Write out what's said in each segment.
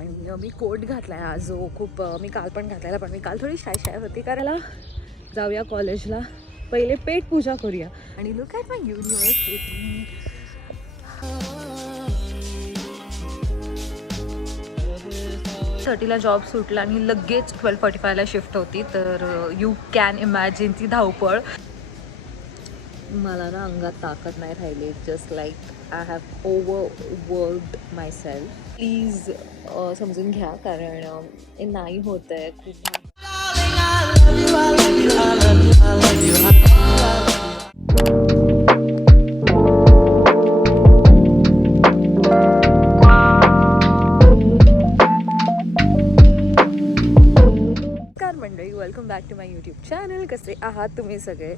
आणि मी कोट घातला आहे आज, जो खूप मी काल पण घातलेला, पण मी काल थोडी शाय होती. करायला जाऊया कॉलेजला, पहिले पेट पूजा करूया. आणि लुक ॲट माय युनिव्हर्सिटी. थर्टीला जॉब सुटला आणि लगेच 12:45ला शिफ्ट होती. तर यू कॅन इमॅजिन ती धावपळ. मला ना अंगात ताकद नाही राहिली. Just like I have overworked myself. Please समजून घ्या, कारण हे नाही होत आहे खूप. मंडळी, welcome back to my YouTube channel. कसे आहात तुम्ही सगळे?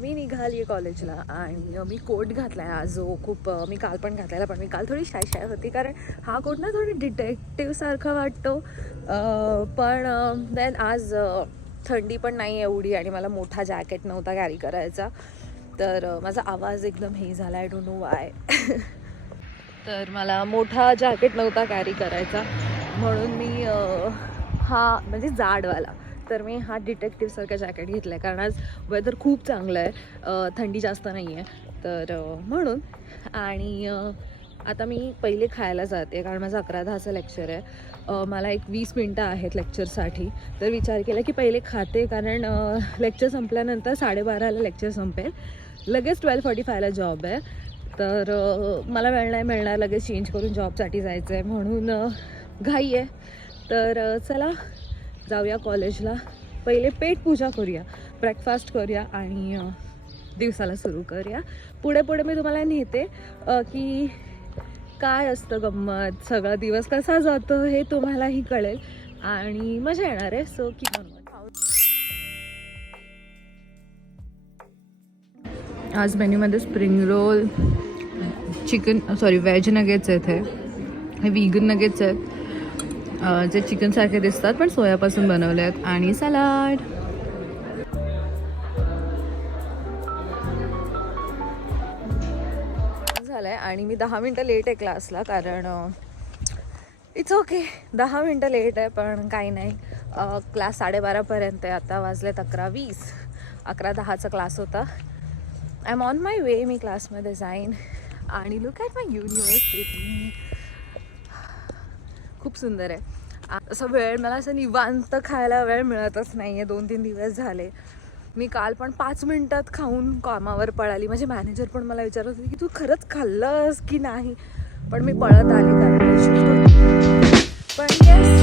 मी निघाली आहे कॉलेजला आणि मी कोट घातला आहे आज, जो खूप मी काल पण घातलेला, पण मी काल थोडी शाय होती, कारण हा कोट ना थोडी डिटेक्टिव्हसारखा वाटतो. पण देन आज थंडी पण नाही एवढी आणि मला मोठा जॅकेट नव्हता कॅरी करायचा, तर माझा आवाज एकदम हे झाला. I don't know Y. तर मला मोठा जॅकेट नव्हता कॅरी करायचा, म्हणून मी हा म्हणजे जाडवाला, तर मी हा डिटेक्टिव्हसारखा जॅकेट घेतला आहे, कारण आज वेदर खूप चांगलं आहे, थंडी जास्त नाही आहे, तर म्हणून. आणि आता मी पहिले खायला जाते, कारण माझं 11:10चं लेक्चर आहे. मला एक 20 मिनटं आहेत लेक्चरसाठी, तर विचार केला की पहिले खाते, कारण लेक्चर संपल्यानंतर 12:30ला लेक्चर संपेल, लगेच 12:45ला जॉब आहे, तर मला वेळ नाही मिळणार लगेच चेंज करून जॉबसाठी जायचं आहे, म्हणून घाई आहे. तर चला जाऊया कॉलेजला, पहिले पेट पूजा करूया, ब्रेकफास्ट करूया आणि दिवसाला सुरू करूया. पुढे पुढे मी तुम्हाला नेते की काय असतं गंमत, सगळा दिवस कसा जातो हे तुम्हालाही कळेल आणि मजा येणार आहे. So keep on watching. आज मेन्यूमध्ये स्प्रिंग रोल, व्हेज नगेट्स आहेत. हे व्हीगन नगेट्स आहेत, जे चिकनसारखे दिसतात पण सोयापासून बनवले आहेत, आणि सलाड. झालं आहे आणि मी 10 मिनटं लेट आहे क्लासला, कारण इट्स ओके, 10 मिनटं लेट आहे पण काही नाही. क्लास 12:30पर्यंत आहे, आता वाजलेत 11:20. 11:10चा क्लास होता. I am on my way, मी क्लासमध्ये जाईन. आणि लुक ॲट माय युनिव्हर्सिटी. खूप सुंदर आहे. असं वेळ, मला असं निवांत खायला वेळ मिळतच नाही आहे, 2-3 दिवस झाले. मी काल पण 5 मिनटात खाऊन कामावर पळाली. माझे मॅनेजर पण मला विचारत होते की तू खरंच खाल्लंस की नाही, पण मी पळत आली, कारण शिफ्ट होती. पण येस,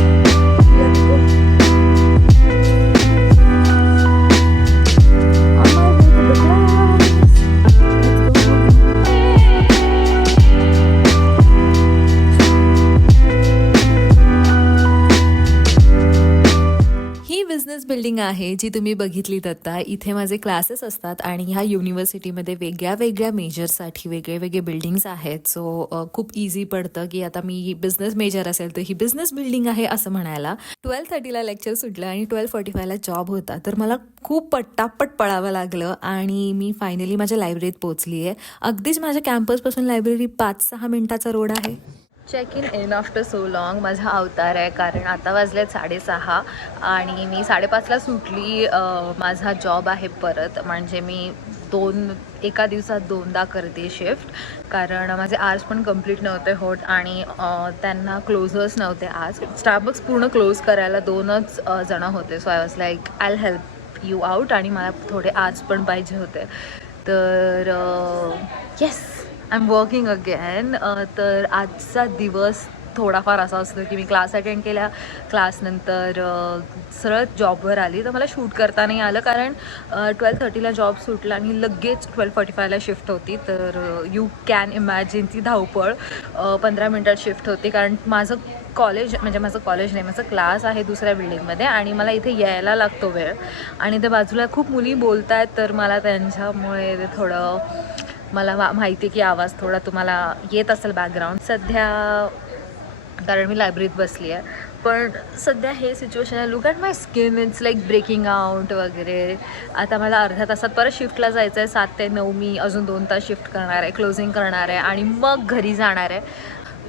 बिझनेस बिल्डिंग आहे जी तुम्ही बघितलीत आता. इथे माझे क्लासेस असतात आणि ह्या युनिव्हर्सिटीमध्ये वेगळ्या वेगळ्या मेजरसाठी वेगळे बिल्डिंग्स आहेत. सो खूप इझी पडतं की आता मी बिझनेस मेजर असेल तर ही बिझनेस बिल्डिंग आहे असं म्हणायला. 12:30ला लेक्चर सुटलं आणि 12:45ला जॉब होता, तर मला खूप पट्टापट पळावं लागलं आणि मी फायनली माझ्या लायब्ररीत पोहोचली आहे. अगदीच माझ्या कॅम्पसपासून लायब्ररी 5-6 मिनिटाचा रोड आहे. Check in after so long माझा अवतार आहे, कारण आता वाजले 6:30 आणि मी 5:30ला सुटली. माझा जॉब आहे परत, म्हणजे मी एका दिवसात 2दा करते शिफ्ट, कारण माझे आवर्स पण कंप्लीट नव्हते होत आणि त्यांना क्लोजर्स नव्हते आज. स्टारबक्स पूर्ण क्लोज करायला 2च जणं होते. So I was like I help you out, आणि मला थोडे आवर्स पण पाहिजे होते. तर yes, I am working again. तर आजचा दिवस थोडाफार असा असतो की मी क्लास अटेंड केल्या, क्लासनंतर सरळ जॉबवर आली, तर मला शूट करता नाही आलं, कारण 12:30ला जॉब सुटला आणि लगेच 12:45ला शिफ्ट होती. तर यू कॅन इमॅजिन ती धावपळ. 15 मिनटात शिफ्ट होती, कारण माझं कॉलेज नाही, माझं क्लास आहे दुसऱ्या बिल्डिंगमध्ये आणि मला इथे यायला लागतो वेळ, आणि त्या बाजूला खूप मुली बोलत आहेत, तर मला त्यांच्यामुळे ते थोडं, मला माहिती आहे की आवाज थोडा तुम्हाला येत असेल बॅकग्राऊंड सध्या, कारण मी लायब्ररीत बसली आहे. पण सध्या हे सिच्युएशन आहे. Look at my skin, it's like breaking out वगैरे. आता मला अर्ध्या तासात परत शिफ्टला जायचं आहे. 7 ते 9 मी अजून 2 तास शिफ्ट करणार आहे, क्लोजिंग करणार आहे आणि मग घरी जाणार आहे.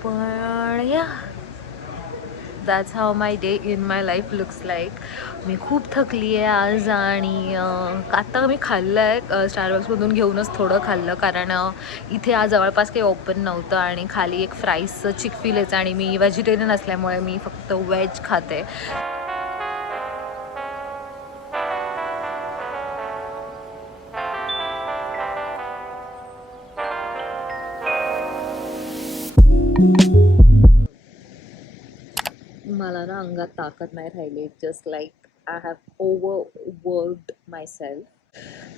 पण या that's how my day in my life looks like. मी खूप थकली आहे आज आणि आता मी खाल्लं आहे स्टारबक्समधून घेऊनच थोडं खाल्लं, कारण इथे आज जवळपास काही ओपन नव्हतं आणि खाली एक फ्राईजचं चिकफिलेचं, आणि मी व्हेजिटेरियन असल्यामुळे मी फक्त व्हेज खाते. मला ना अंगात ताकद नाही राहिली. Just like I have overworked myself.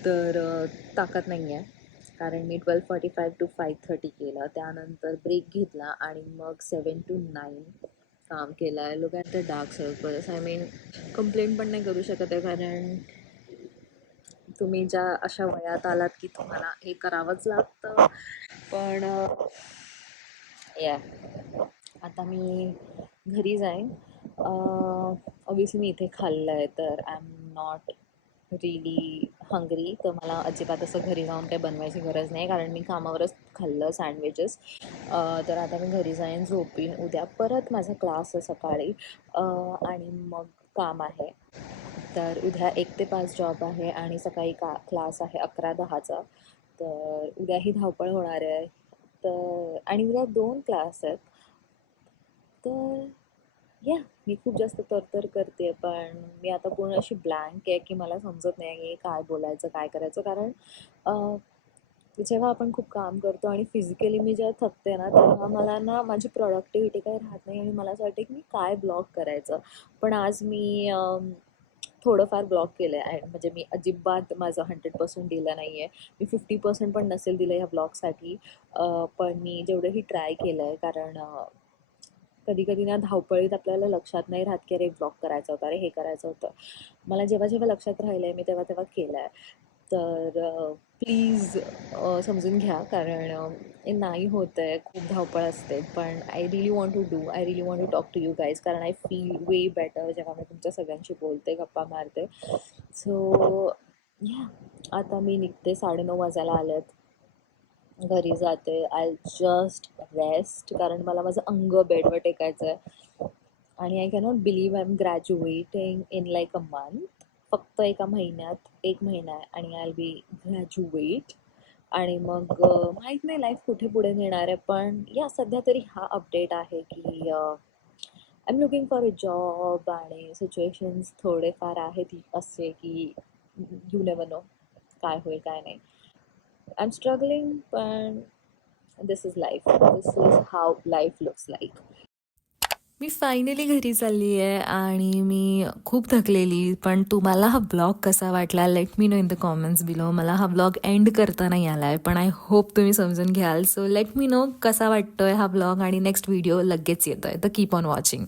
तर ताकद नाही आहे, कारण मी 12:45 to 5:30 केलं, त्यानंतर ब्रेक घेतला आणि मग 7 to 9 काम केलं आहे. Look at the dark circles. I mean complaint पण नाही करू शकत आहे, कारण तुम्ही ज्या अशा वयात आलात की तुम्हाला हे करावंच लागतं. पण या आता मी घरी जाईन. ऑब्वियसली मी इथे खाल्लं आहे, तर I am not relief hungry, तर मला अजिबात असं घरी जाऊन काही बनवायची गरज नाही, कारण मी कामावरच खाल्लं सँडविचेस. तर आता मी घरी जाईन, झोपीन. उद्या परत माझा क्लास आहे सकाळी, आणि मग काम आहे. तर उद्या 1 ते 5 जॉब आहे आणि सकाळी क्लास आहे 11-10चा. तर उद्याही धावपळ होणार आहे. तर आणि उद्या 2 क्लास आहेत. तर या मी खूप जास्त तरतर करते, पण मी आता पूर्ण अशी ब्लँक आहे की मला समजत नाही आहे काय बोलायचं, काय करायचं. कारण जेव्हा आपण खूप काम करतो आणि फिजिकली मी जेव्हा थकते ना, तेव्हा मला ना माझी प्रोडक्टिव्हिटी काही राहत नाही आणि मला असं वाटतं की मी काय ब्लॉग करायचं. पण आज मी थोडंफार ब्लॉग केलं आहे, म्हणजे मी अजिबात माझं 100% दिलं नाही आहे. मी 50% पण नसेल दिलं ह्या ब्लॉगसाठी. पण मी जेवढंही ट्राय केलं आहे, कारण कधी कधी ना धावपळीत आपल्याला लक्षात नाही राहत की अरे ब्लॉग करायचा होता, अरे हे करायचं होतं. मला जेव्हा जेव्हा लक्षात राहिलं आहे मी तेव्हा तेव्हा केलं आहे. तर प्लीज समजून घ्या, कारण नाही होत आहे, खूप धावपळ असते. पण I really want to do, I really want to talk to you guys, कारण आय फील वे बेटर जेव्हा मी तुमच्या सगळ्यांशी बोलते, गप्पा मारते. सो या आता मी निघते, 9:30 वाजायला आलेत. घरी जाते. आय जस्ट रेस्ट, कारण मला माझं अंग बेडवर टेकायचं आहे. आणि I cannot believe I am graduating in like a month. फक्त एका महिन्यात 1 महिना आहे आणि आय बी ग्रॅज्युएट. आणि मग माहीत नाही लाईफ कुठे पुढे नेणार आहे. पण या सध्या तरी हा अपडेट आहे की I am looking for a job, आणि सिच्युएशन्स थोडेफार आहेत असे की यू नेवर नो काय होईल काय नाही. आय एम स्ट्रगलिंग, पण this is life. This is how life looks like. मी फायनली घरी चालली आहे आणि मी खूप थकलेली. पण तुम्हाला हा ब्लॉग कसा वाटला, let me know in the comments below. मला हा ब्लॉग एंड करता नाही आला आहे, पण आय होप तुम्ही समजून घ्याल. सो लेट मी नो कसा वाटतोय हा ब्लॉग, आणि नेक्स्ट व्हिडिओ लगेच येतो आहे, तर कीप ऑन वॉचिंग.